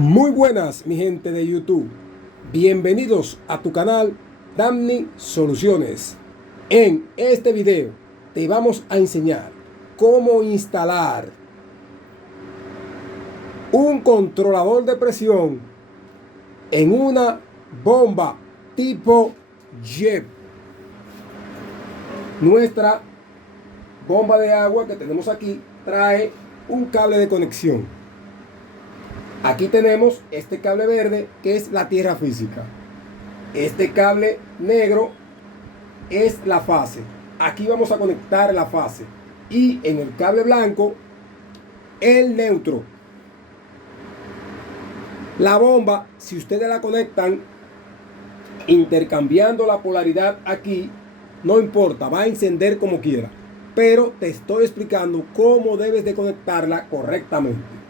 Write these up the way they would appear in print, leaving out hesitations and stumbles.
Muy buenas, mi gente de YouTube. Bienvenidos a tu canal Damni Soluciones. En este video te vamos a enseñar cómo instalar un controlador de presión en una bomba tipo JET. Nuestra bomba de agua que tenemos aquí trae un cable de conexión. Aquí tenemos este cable verde que es la tierra física. Este cable negro es la fase. Aquí vamos a conectar la fase. Y en el cable blanco, el neutro. La bomba, si ustedes la conectan intercambiando la polaridad aquí, no importa, va a encender como quiera. Pero te estoy explicando cómo debes de conectarla correctamente.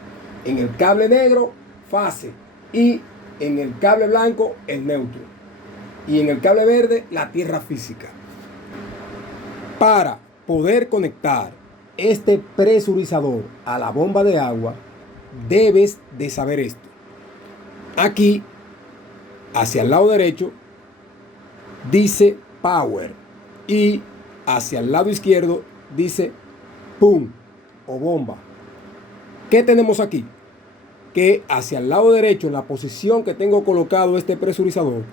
En el cable negro, fase, y en el cable blanco, el neutro, y en el cable verde, la tierra física. Para poder conectar este presurizador a la bomba de agua, debes de saber esto. Aquí, hacia el lado derecho, dice Power, y hacia el lado izquierdo dice Pum o bomba. ¿Qué tenemos aquí? Que hacia el lado derecho, en la posición que tengo colocado este presurizador,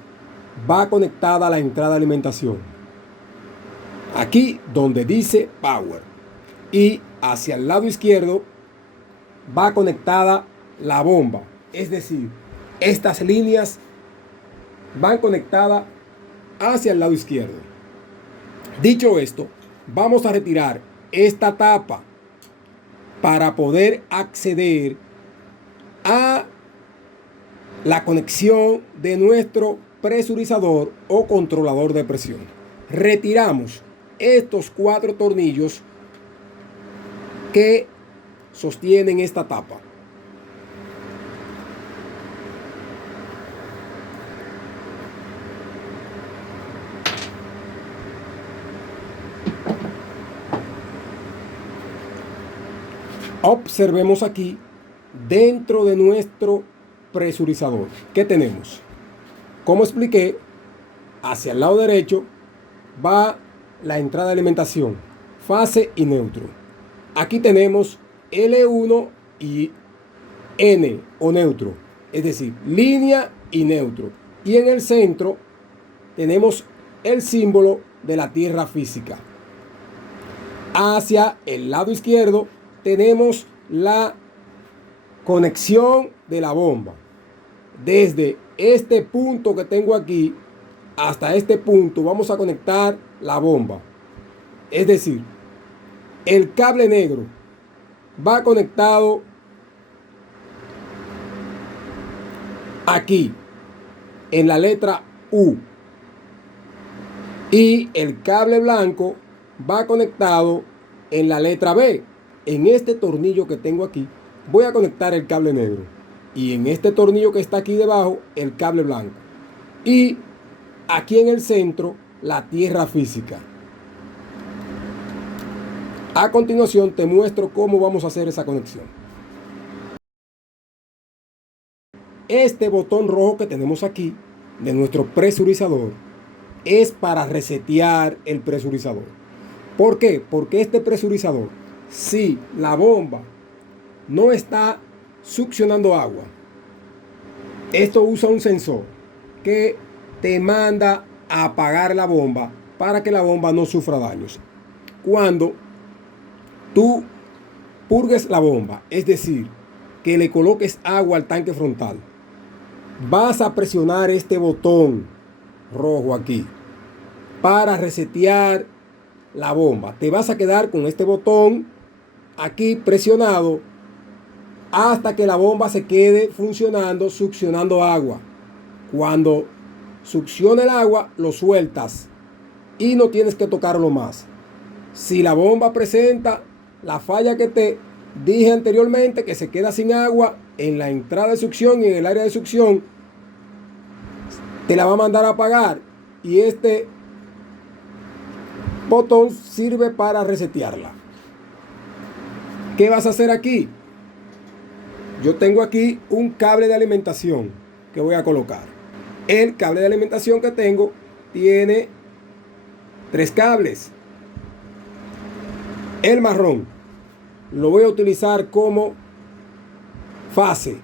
va conectada a la entrada de alimentación. Aquí donde dice Power. Y hacia el lado izquierdo va conectada la bomba. Es decir, estas líneas van conectadas hacia el lado izquierdo. Dicho esto, vamos a retirar esta tapa para poder acceder a la conexión de nuestro presurizador o controlador de presión. Retiramos estos 4 tornillos que sostienen esta tapa. Observemos aquí dentro de nuestro presurizador. ¿Qué tenemos? Como expliqué, hacia el lado derecho va la entrada de alimentación, fase y neutro. Aquí tenemos L1 y N o neutro, es decir, línea y neutro. Y en el centro tenemos el símbolo de la tierra física. Hacia el lado izquierdo tenemos la conexión de la bomba. Desde este punto que tengo aquí hasta este punto vamos a conectar la bomba. Es decir, el cable negro va conectado aquí en la letra U y el cable blanco va conectado en la letra B. En este tornillo que tengo aquí voy a conectar el cable negro y en este tornillo que está aquí debajo el cable blanco y aquí en el centro la tierra física. A continuación te muestro cómo vamos a hacer esa conexión. Este botón rojo que tenemos aquí de nuestro presurizador es para resetear el presurizador. ¿Por qué? Porque este presurizador, si la bomba no está succionando agua, esto usa un sensor que te manda a apagar la bomba para que la bomba no sufra daños. Cuando tú purgues la bomba, es decir, que le coloques agua al tanque frontal, vas a presionar este botón rojo aquí para resetear la bomba. Te vas a quedar con este botón aquí presionado hasta que la bomba se quede funcionando, succionando agua. Cuando succione el agua, lo sueltas y no tienes que tocarlo más. Si la bomba presenta la falla que te dije anteriormente, que se queda sin agua en la entrada de succión y en el área de succión, te la va a mandar a apagar y este botón sirve para resetearla. ¿Qué vas a hacer aquí? Yo tengo aquí un cable de alimentación que voy a colocar. El cable de alimentación que tengo tiene 3 cables. El marrón lo voy a utilizar como fase,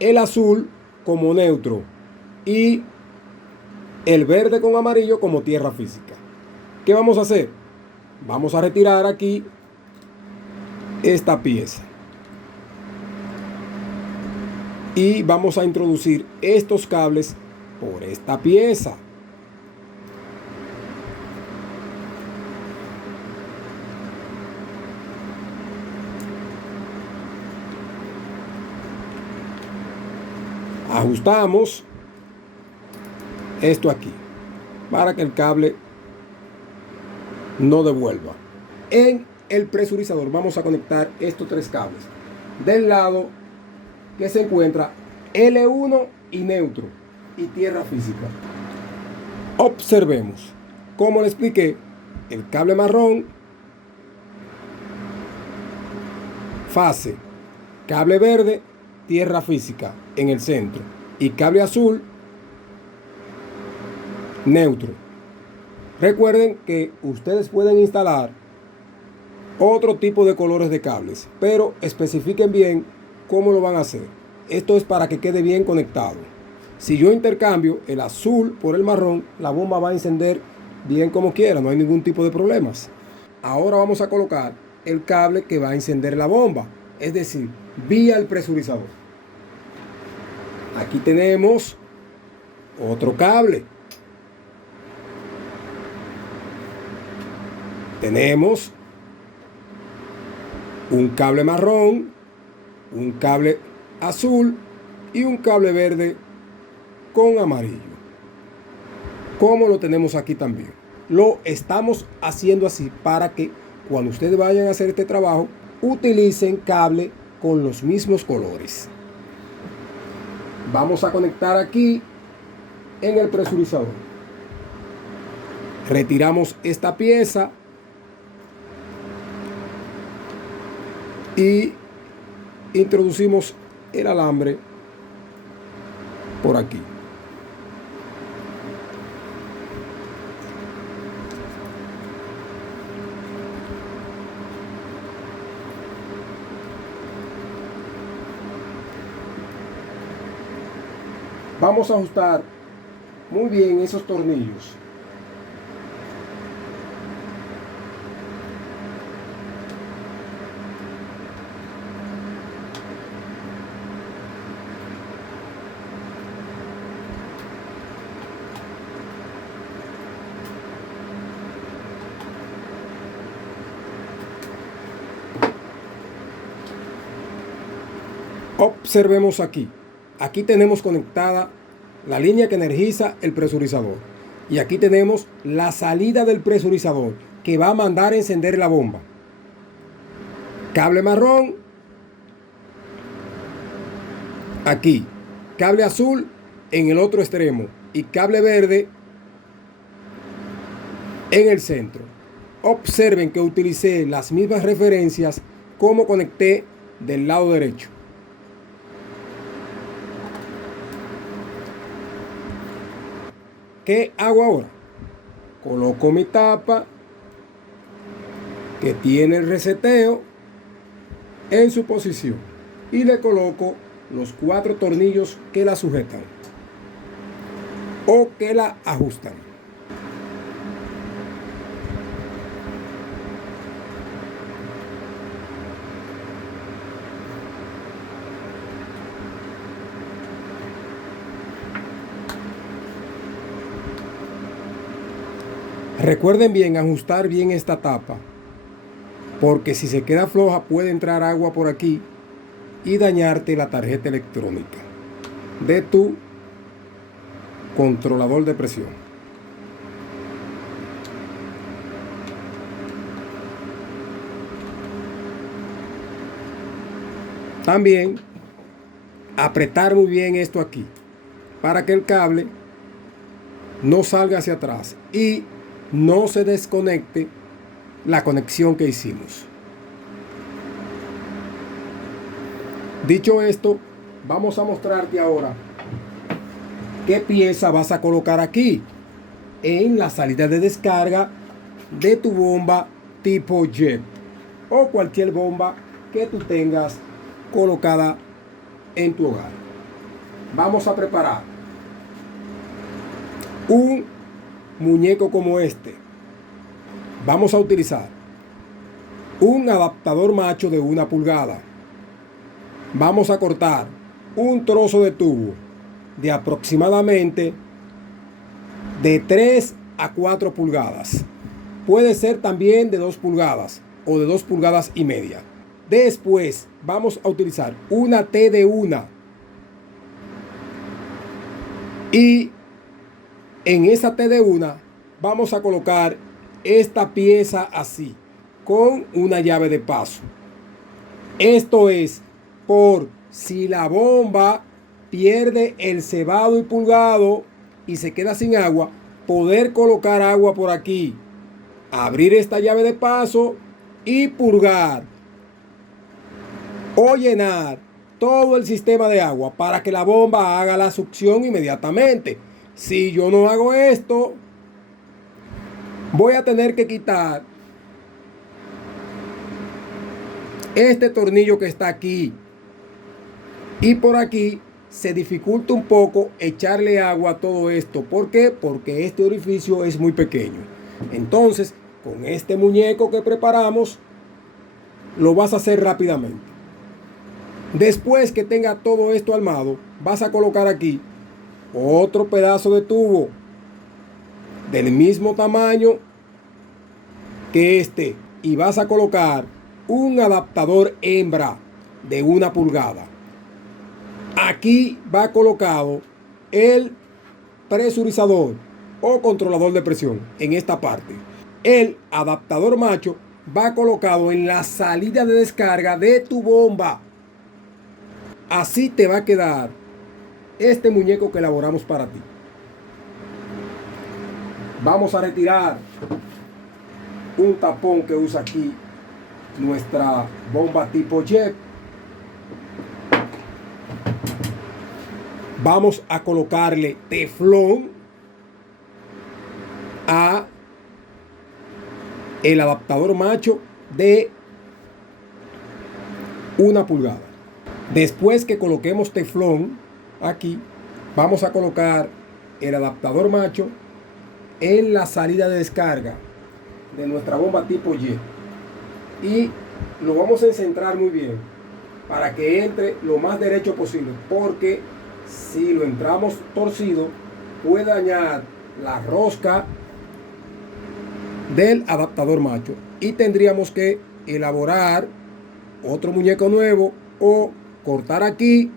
el azul como neutro y el verde con amarillo como tierra física. ¿Qué vamos a hacer? Vamos a retirar aquí esta pieza y vamos a introducir estos cables por esta pieza. Ajustamos esto aquí para que el cable no devuelva. En el presurizador vamos a conectar estos 3 cables del lado que se encuentra L1 y neutro y tierra física. Observemos, como le expliqué, el cable marrón, fase, cable verde, tierra física en el centro y cable azul, neutro. Recuerden que ustedes pueden instalar otro tipo de colores de cables, pero especifiquen bien cómo lo van a hacer. Esto es para que quede bien conectado. Si yo intercambio el azul por el marrón, la bomba va a encender bien como quiera, no hay ningún tipo de problemas. Ahora vamos a colocar el cable que va a encender la bomba, es decir, vía el presurizador. Aquí tenemos otro cable. Tenemos un cable marrón, un cable azul y un cable verde con amarillo. Como lo tenemos aquí también. Lo estamos haciendo así para que cuando ustedes vayan a hacer este trabajo, utilicen cable con los mismos colores. Vamos a conectar aquí en el presurizador. Retiramos esta pieza y introducimos el alambre por aquí. Vamos a ajustar muy bien esos tornillos. Observemos aquí. Aquí tenemos conectada la línea que energiza el presurizador. Y aquí tenemos la salida del presurizador que va a mandar a encender la bomba. Cable marrón. Aquí. Cable azul en el otro extremo. Y cable verde en el centro. Observen que utilicé las mismas referencias como conecté del lado derecho. ¿Qué hago ahora? Coloco mi tapa que tiene el reseteo en su posición y le coloco los 4 tornillos que la sujetan o que la ajustan. Recuerden bien ajustar bien esta tapa, porque si se queda floja puede entrar agua por aquí y dañarte la tarjeta electrónica de tu controlador de presión. También apretar muy bien esto aquí para que el cable no salga hacia atrás y no se desconecte la conexión que hicimos. Dicho esto, vamos a mostrarte ahora qué pieza vas a colocar aquí en la salida de descarga de tu bomba tipo jet o cualquier bomba que tú tengas colocada en tu hogar. Vamos a preparar un muñeco como este. Vamos a utilizar un adaptador macho de 1 pulgada. Vamos a cortar un trozo de tubo de aproximadamente de 3 a 4 pulgadas. Puede ser también de 2 pulgadas o de 2 pulgadas y media. Después vamos a utilizar una T de 1 y en esa T de 1 vamos a colocar esta pieza así con una llave de paso. Esto es por si la bomba pierde el cebado y pulgado y se queda sin agua, poder colocar agua por aquí, abrir esta llave de paso y purgar o llenar todo el sistema de agua para que la bomba haga la succión inmediatamente. Si yo no hago esto, voy a tener que quitar este tornillo que está aquí y por aquí se dificulta un poco echarle agua a todo esto. ¿Por qué? Porque este orificio es muy pequeño. Entonces, con este muñeco que preparamos, lo vas a hacer rápidamente. Después que tenga todo esto armado, vas a colocar aquí otro pedazo de tubo del mismo tamaño que este y vas a colocar un adaptador hembra de 1 pulgada. Aquí va colocado el presurizador o controlador de presión en esta parte. El adaptador macho va colocado en la salida de descarga de tu bomba. Así te va a quedar este muñeco que elaboramos para ti. Vamos a retirar un tapón que usa aquí nuestra bomba tipo jet. Vamos a colocarle teflón a el adaptador macho de 1 pulgada. Después que coloquemos teflón aquí, vamos a colocar el adaptador macho en la salida de descarga de nuestra bomba tipo jet y lo vamos a encentrar muy bien para que entre lo más derecho posible, porque si lo entramos torcido puede dañar la rosca del adaptador macho y tendríamos que elaborar otro muñeco nuevo o cortar aquí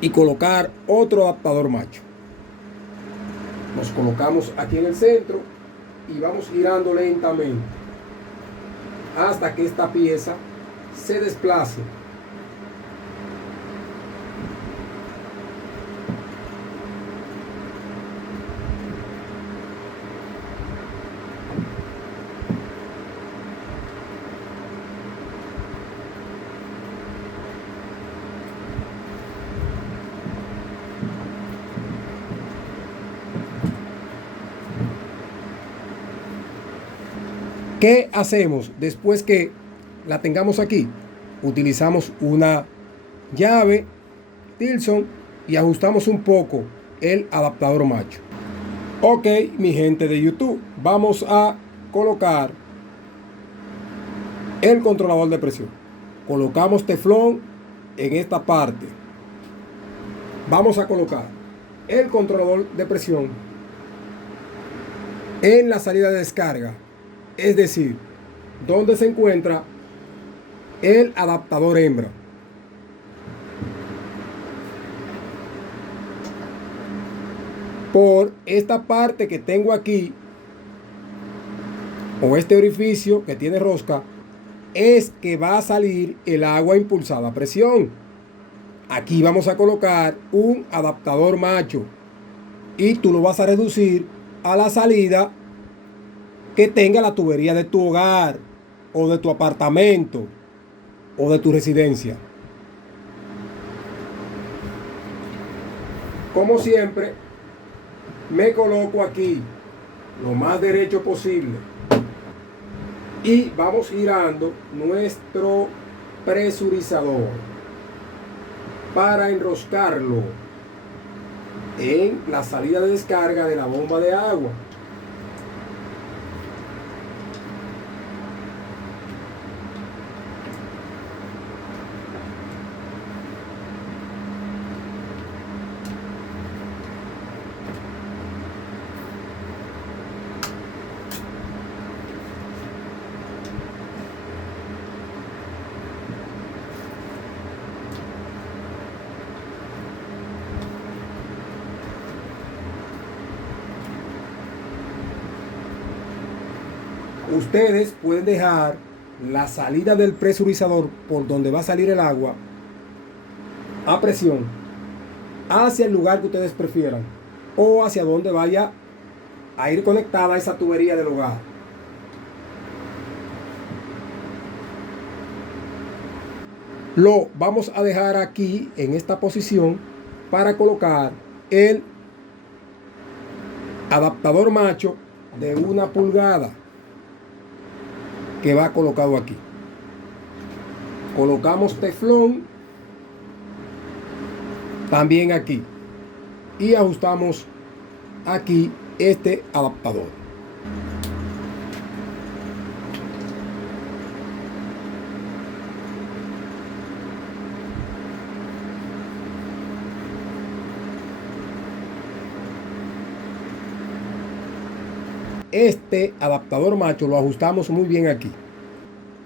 y colocar otro adaptador macho. Nos colocamos aquí en el centro y vamos girando lentamente hasta que esta pieza se desplace. ¿Qué hacemos después que la tengamos aquí? Utilizamos una llave Tilson y ajustamos un poco el adaptador macho. Ok, mi gente de YouTube, vamos a colocar el controlador de presión. Colocamos teflón en esta parte. Vamos a colocar el controlador de presión en la salida de descarga, es decir, donde se encuentra el adaptador hembra. Por esta parte que tengo aquí, o este orificio que tiene rosca, es que va a salir el agua impulsada a presión. Aquí vamos a colocar un adaptador macho y tú lo vas a reducir a la salida que tenga la tubería de tu hogar o de tu apartamento o de tu residencia. Como siempre, me coloco aquí lo más derecho posible y vamos girando nuestro presurizador para enroscarlo en la salida de descarga de la bomba de agua. Ustedes pueden dejar la salida del presurizador por donde va a salir el agua a presión hacia el lugar que ustedes prefieran o hacia donde vaya a ir conectada esa tubería del hogar. Lo vamos a dejar aquí en esta posición para colocar el adaptador macho de 1 pulgada que va colocado aquí. Colocamos teflón también aquí y ajustamos aquí este adaptador. Este adaptador macho lo ajustamos muy bien aquí.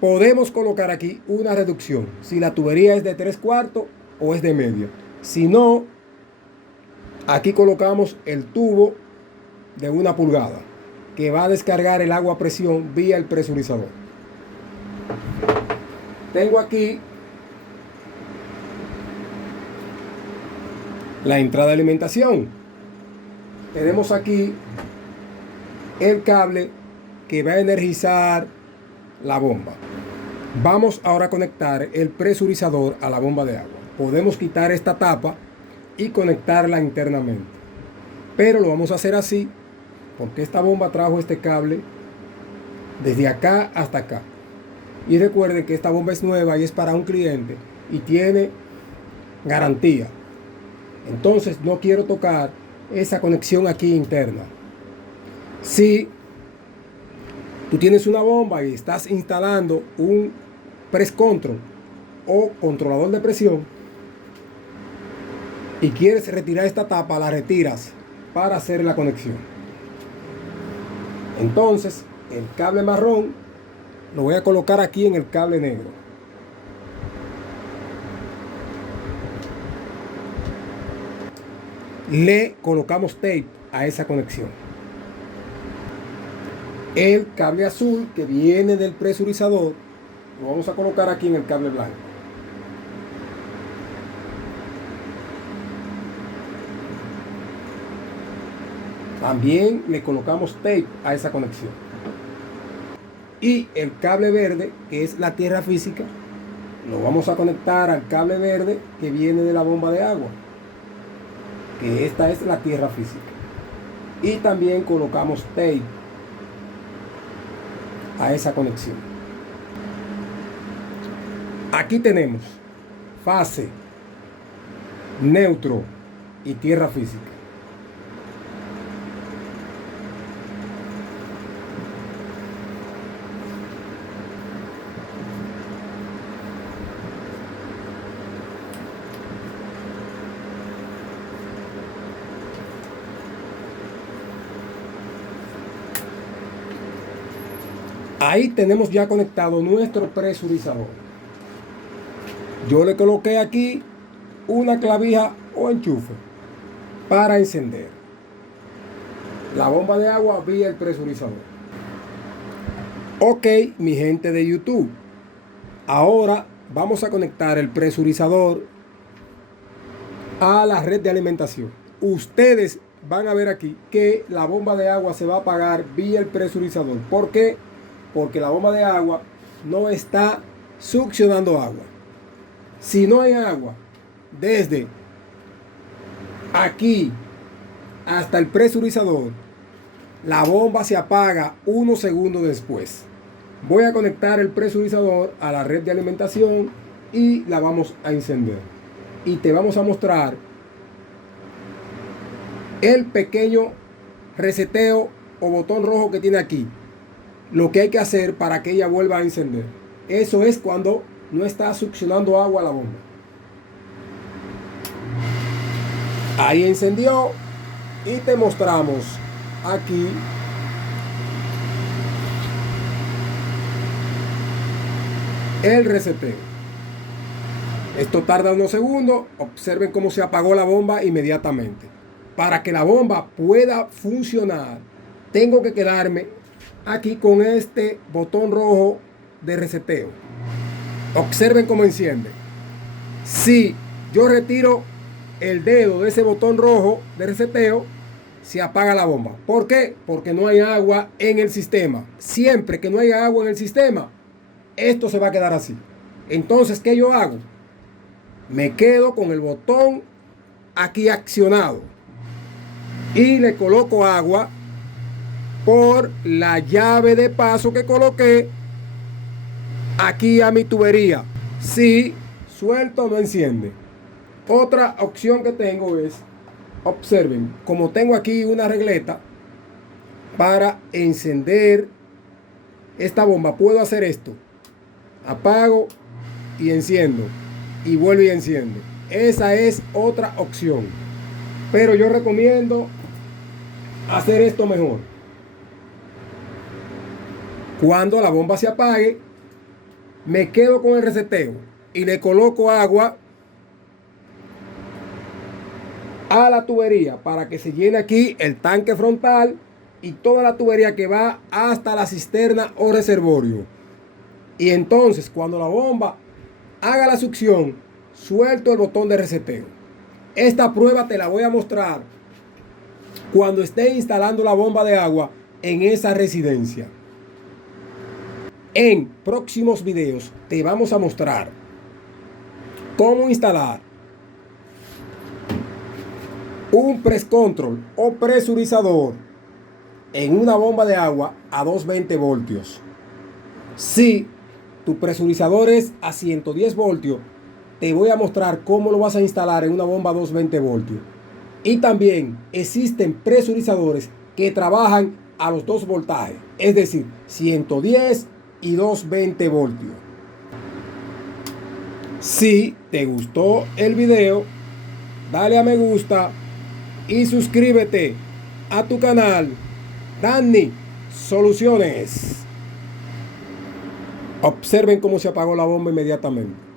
Podemos colocar aquí una reducción si la tubería es de 3/4 o es de medio. Si no, aquí colocamos el tubo de 1 pulgada que va a descargar el agua a presión vía el presurizador. Tengo aquí la entrada de alimentación. Tenemos aquí el cable que va a energizar la bomba. Vamos ahora a conectar el presurizador a la bomba de agua. Podemos quitar esta tapa y conectarla internamente, pero lo vamos a hacer así porque esta bomba trajo este cable desde acá hasta acá. Y recuerden que esta bomba es nueva y es para un cliente y tiene garantía. Entonces no quiero tocar esa conexión aquí interna. Si tú tienes una bomba y estás instalando un press control o controlador de presión y quieres retirar esta tapa, la retiras para hacer la conexión. Entonces el cable marrón lo voy a colocar aquí en el cable negro. Le colocamos tape a esa conexión. El cable azul que viene del presurizador lo vamos a colocar aquí en el cable blanco. También le colocamos tape a esa conexión. Y el cable verde, que es la tierra física, lo vamos a conectar al cable verde que viene de la bomba de agua, que esta es la tierra física. Y también colocamos tape a esa conexión. Aquí tenemos fase, neutro y tierra física. Ahí tenemos ya conectado nuestro presurizador. Yo le coloqué aquí una clavija o enchufe para encender la bomba de agua vía el presurizador. Ok, mi gente de YouTube, ahora vamos a conectar el presurizador a la red de alimentación. Ustedes van a ver aquí que la bomba de agua se va a apagar vía el presurizador. ¿Por qué? Porque la bomba de agua no está succionando agua. Si no hay agua desde aquí hasta el presurizador, la bomba se apaga unos segundos después. Voy a conectar el presurizador a la red de alimentación y la vamos a encender. Y te vamos a mostrar el pequeño reseteo o botón rojo que tiene aquí. Lo que hay que hacer para que ella vuelva a encender. Eso es cuando no está succionando agua a la bomba. Ahí encendió y te mostramos aquí el reseteo. Esto tarda unos segundos. Observen cómo se apagó la bomba inmediatamente. Para que la bomba pueda funcionar, tengo que quedarme aquí con este botón rojo de reseteo. Observen cómo enciende. Si yo retiro el dedo de ese botón rojo de reseteo, se apaga la bomba. ¿Por qué? Porque no hay agua en el sistema. Siempre que no haya agua en el sistema, esto se va a quedar así. Entonces, ¿qué yo hago? Me quedo con el botón aquí accionado y le coloco agua por la llave de paso que coloqué aquí a mi tubería. Si suelto, no enciende. Otra opción que tengo es, observen, como tengo aquí una regleta para encender esta bomba, puedo hacer esto. Apago y enciendo y vuelvo y enciende. Esa es otra opción, pero yo recomiendo hacer esto mejor. Cuando la bomba se apague, me quedo con el reseteo y le coloco agua a la tubería para que se llene aquí el tanque frontal y toda la tubería que va hasta la cisterna o reservorio. Y entonces, cuando la bomba haga la succión, suelto el botón de reseteo. Esta prueba te la voy a mostrar cuando esté instalando la bomba de agua en esa residencia. En próximos videos te vamos a mostrar cómo instalar un press control o presurizador en una bomba de agua a 220 voltios. Si tu presurizador es a 110 voltios, te voy a mostrar cómo lo vas a instalar en una bomba a 220 voltios. Y también existen presurizadores que trabajan a los dos voltajes, es decir, 110 y 220 voltios. Si te gustó el video, dale a me gusta y suscríbete a tu canal Danny Soluciones. Observen cómo se apagó la bomba inmediatamente.